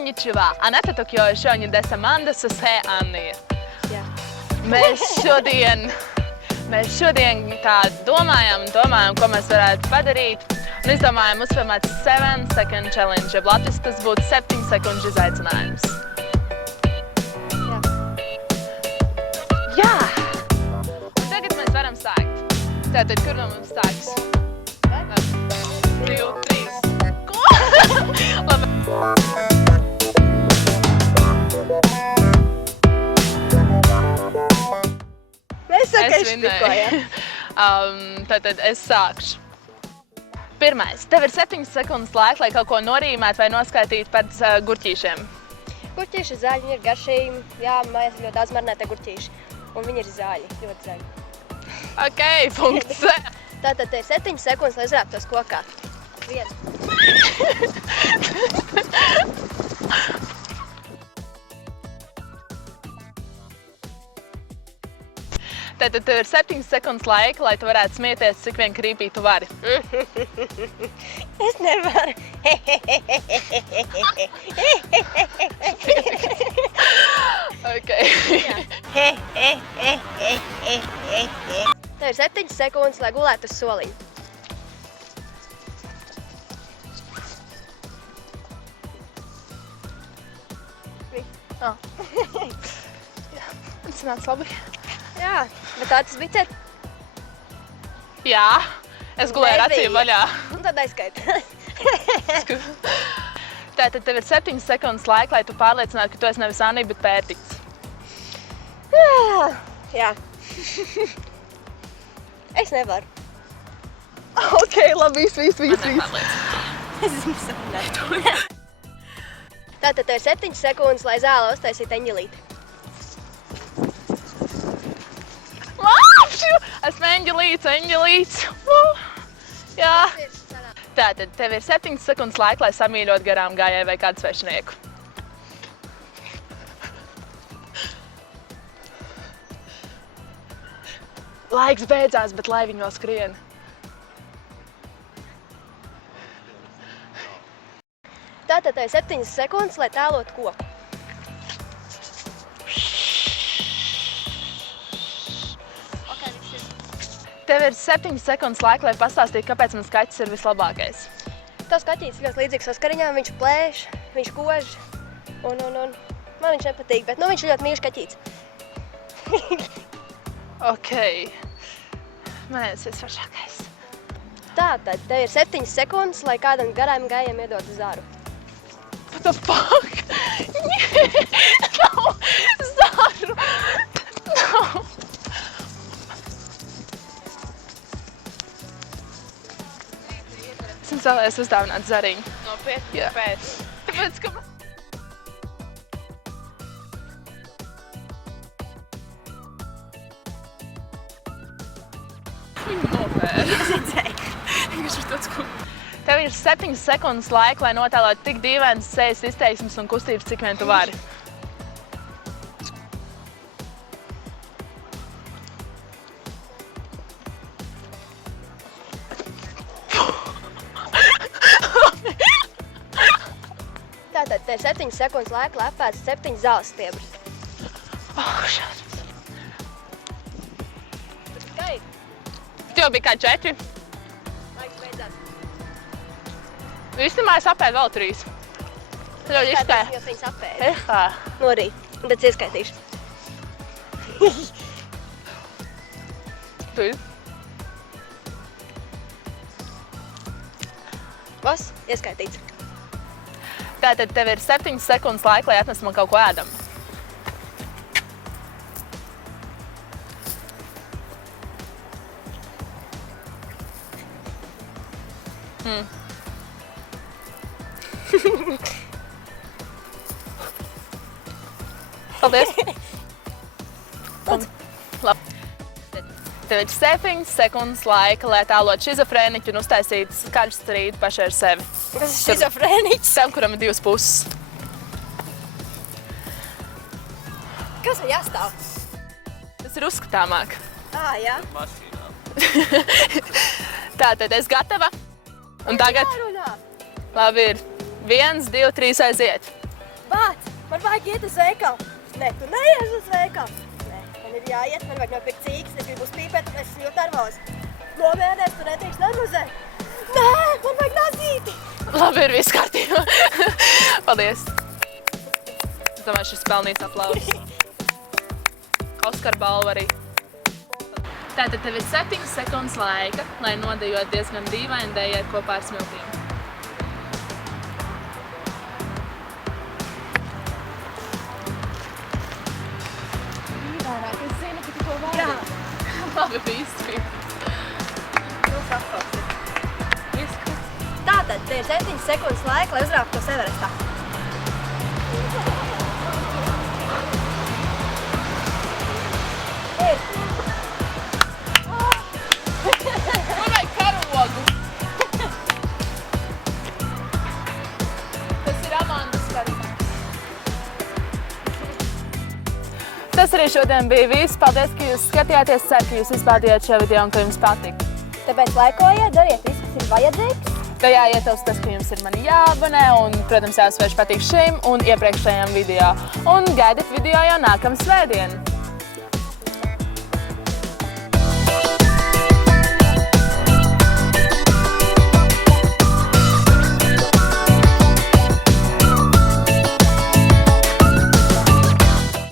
Konnichiwa. Aneta Tokio šodien desamanda su se Annie. Jā. Mēs šodien tā domājam, ko mēs varētu padarīt. Un izdomājam uzfilmēt 7 second challenge, jeb latviski tas būtu 7 sekundžu izaicinājums. Jā! Un tagad mēs varam sākt. Tātad, kur no mums sāks? 2, 3. Ko? Labi. Mēs sakaisi tikko, jā? Tātad es sākšu. Pirmais. Tev ir 7 sekundes laika, lai kaut ko norīmētu vai noskaitītu pēc gurķīšiem. Gurķīši ir zaļi, viņi ir garšīgi. Jā, mājās ir ļoti daudz marinātie gurķīši. Un viņi ir zaļi, ļoti zaļi. Ok, punkts. Tātad te ir 7 sekundes, lai izrāptos kokā. 1. Tātad tev ir 7 sekundes laika, lai tu varētu smieties, cik vien krīpī tu vari. Es nevaru. Ok. Tev ir 7 sekundes, lai gulētu uz soliņa. Tas nāc labi. Jā, bet tā tas bija cet. Jā, es gulēju ar acīm vaļā. Un tad aizskaita. Tātad tev ir 7 sekundes laika, lai tu pārliecinātu, ka tu esi nevis Anija, bet Pērtiķis. Jā. Es nevaru. Ok, labi, viss. Es esmu sapnēta. Tātad tev ir 7 sekundes, lai zālē uztaisītu eņģelīti. Esmu eņģelīts. Jā. Tātad tev ir 7 sekundes laika, lai samīļot garām gājēju vai kādu svešinieku. Laiks beidzās, bet lai viņi vēl skrien. Tātad tev ir 7 sekundes, lai tēlotu koku. Tev ir 7 sekundes laika, lai pastāstītu, kāpēc mans kaķis ir vislabākais. Tavs kaķītis ļoti līdzīgs saskariņām, viņš plēš, viņš kož, un man viņš nepatīk, bet viņš ir ļoti mīļš kaķītis. Ok. Manējais visvaršākais. Tātad tev ir 7 sekundes, lai kādam garām gājiem iedotu zaru. What the fuck? Nav zaru. Nav. Es vēlējos uzdāvināt zariņu. Nopietni, Jā. kāpēc? Tāpēc, ka... Viņu nopēra. Tev ir 7 sekundes laika, lai notēlotu tik dīvainas sejas izteiksmes un kustības, cik vien tu vari. Tātad tev ir 7 sekundes laika, lai apēst 7 zāles stiebrus. Šausmas. Tas tikai Tev bija kā 4. laiks beidzās. Īstenībā es apēdu vēl 3. Tad jau izskāja. Jūs viņus apēdi. Ehā. Norī, un tad ieskaitīšu. Tu? Vas, ieskaitīts. Tātad tev ir 7 sekundes laika, lai atnestu man kaut ko ēdamu. Paldies! Labi. Tev ir 7 sekundes laika, lai tēlotu šizofrēniķu un uztaisītu skaļu strīdu pašai ar sevi. Tas ir šizofrēniķis. Tam, kuram ir 2 puses. Kas man jāstāv? Tas ir uzskatāmāk. Jā. Tātad es gatava. Un tagad Jārunā. labi ir 1, 2, 3 aiziet. Vāc, man vajag iet uz veikalu. Nē, tu neies uz veikalu. Nē, man ir jāiet, man vajag nopirkt cīks, es gribu uzpīpēt, es esmu ļoti nervozi. Nomēnēs, tu netīks nervozēt. Nē, man vajag nazīti. Labi, ir viss kārtībā. Paldies. Es domāju, šis pelnīts aplausus. Oskar balva arī. Tātad tev ir 7 sekundes laika, lai nodejot diezgan dīvaini dējiet kopā ar smiltīm. Dīvaināk, es zinu, ka tu to vari. Jā. Labi, bija izspīt. Nu, sasauksi. Izskats. Tātad, te ir 7 sekundes laika, lai uzrāptos Everestā. Man vajag karogu. Tas ir Amandas karogs. Tas arī šodien bija viss. Paldies, ka jūs skatījāties. Ceru, ka jūs izbaudījāt šo video un ka jums patika. Tāpēc laikojiet, dariet visu, kas ir vajadzīgs. Tajā ietilpst tas, ka jums ir mani jāabonē un, protams, jāuzsvērš patīk šim un iepriekšējām video. Un gaidiet video jau nākamā svētdien.